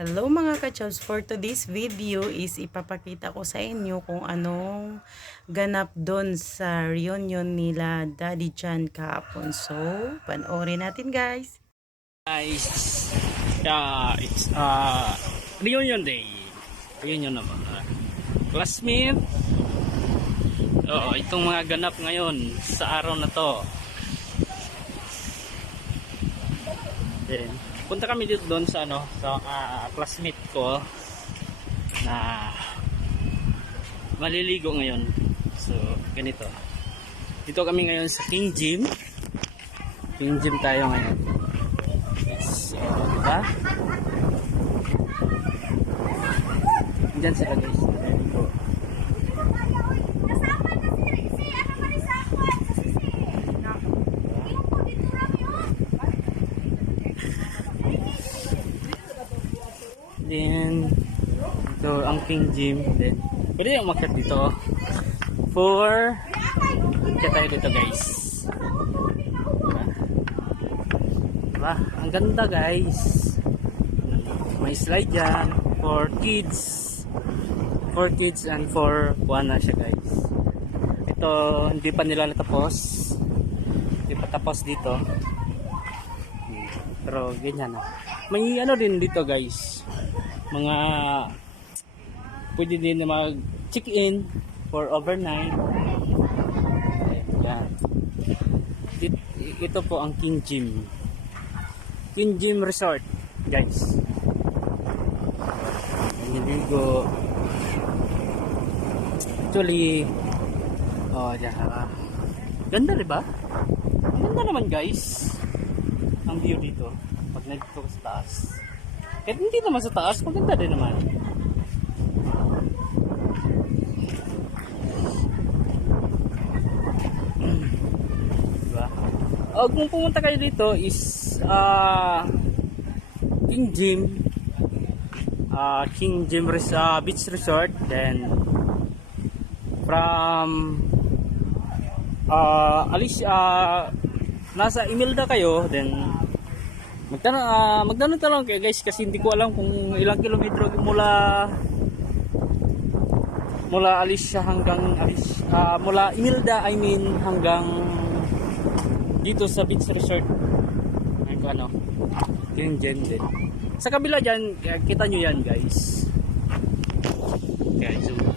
Hello mga kachos, for today's video is ipapakita ko sa inyo kung anong ganap doon sa reunion nila Daddy Chan kahapon. So, panoorin natin guys. guys yeah, it's uh, reunion day. Reunion naman uh, classmate? Oo, itong mga ganap ngayon sa araw na to. Then, punta kami dito doon sa ano sa ah, classmate ko na maliligo ngayon so ganito dito kami ngayon sa King Gym King Gym tayo ngayon So, diba? Diyan sila guys. Then, ito ang King Gym. Then, pwede yung umakyat dito. For, kaya tayo dito guys. Diba? Ang ganda guys. May slide dyan for kids. For kids and for kuha na siya guys. Ito, hindi pa nila natapos. Hindi pa tapos dito. Pero ganyan na. May ano din dito guys. Mga pwede din na mag check in for overnight. Dit- Ito po ang King Gym. King Gym Resort, guys. Niligo. Actually, oh, yeah. Ganda, di ba? Ganda naman, guys. Ang view dito. Pag nandito sa taas. Kahit hindi naman sa taas, maganda din naman. Diba? O kung pumunta kayo dito is ah King Jim ah King Jim Res ah, Beach Resort then from ah alis ah nasa Imelda kayo then magtanong ah magtanong tanong kayo guys kasi hindi ko alam kung ilang kilometro mula mula Alicia hanggang Alicia, ah, mula Imelda I mean hanggang dito sa beach resort. Ay ko ano. Yung dyan din. Sa kabila dyan kaya kita nyo yan guys. Kaya zoom ko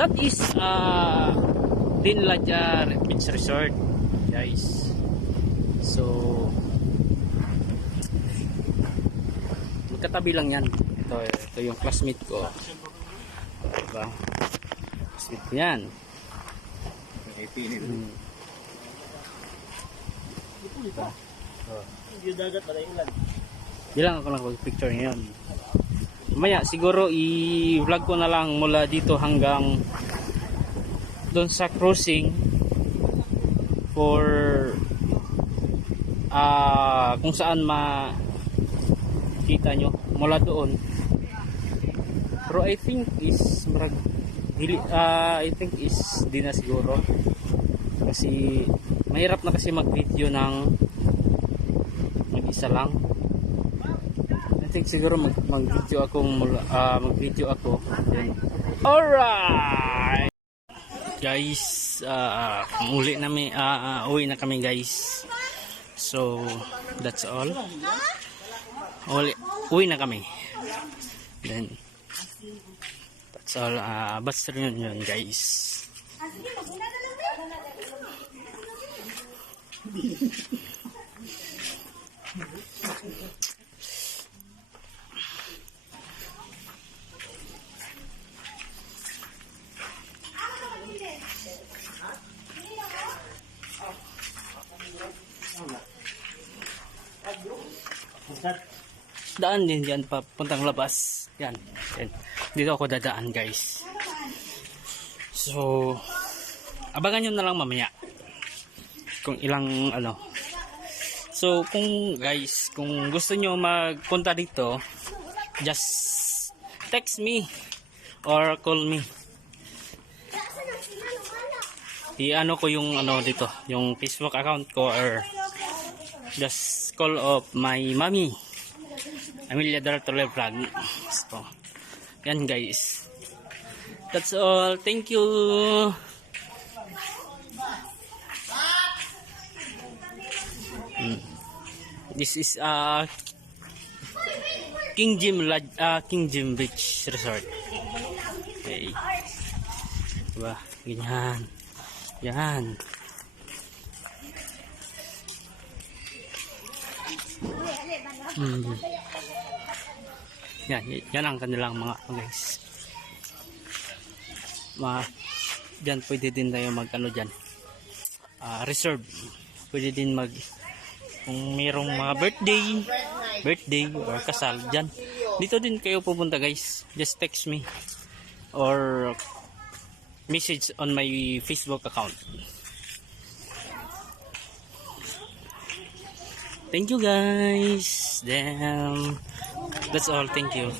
that is uh, Dinladja Beach Resort so magkatabi lang yan ito, ito yung classmate ko diba classmate ko yan Hmm. Yung dagat pala yung ulan. Di lang ako nakapag-picture ngayon. Mamaya siguro i-vlog ko na lang mula dito hanggang doon sa crossing for ah kung saan ma kita nyo mula doon. Pero I think is marag dili, ah, I think is di na siguro. Kasi mahirap na kasi mag-video ng mag-isa lang. I think siguro mag mag-video ako mula ah, mag-video ako. Then alright! Guys ah uli namin ah, ah, uwi na kami guys so that's all. Uli uwi na kami. Then that's all. Ah basta rin yun guys daan din dyan papuntang labas. Yan, yan. dito ako dadaan guys. So abangan nyo na lang mamaya kung ilang ano. So kung guys kung gusto nyo magpunta dito just text me or call me. I-ano ko yung ano dito yung Facebook account ko or the school of my mommy. Amelia Dortole Vlog. So, yan guys. That's all. Thank you. Mm. This is uh King Jim uh, King Jim Beach Resort. Okay. Diba? Ganyan. Yan. Mm. Yan, yan ang kanilang mga guys. Mga diyan pwede din tayo mag ano diyan. Ah, reserve. Pwede din mag kung mayroong mga birthday, birthday or kasal diyan. Dito din kayo pupunta guys. Just text me or message on my Facebook account. Thank you guys. Then that's all. Thank you.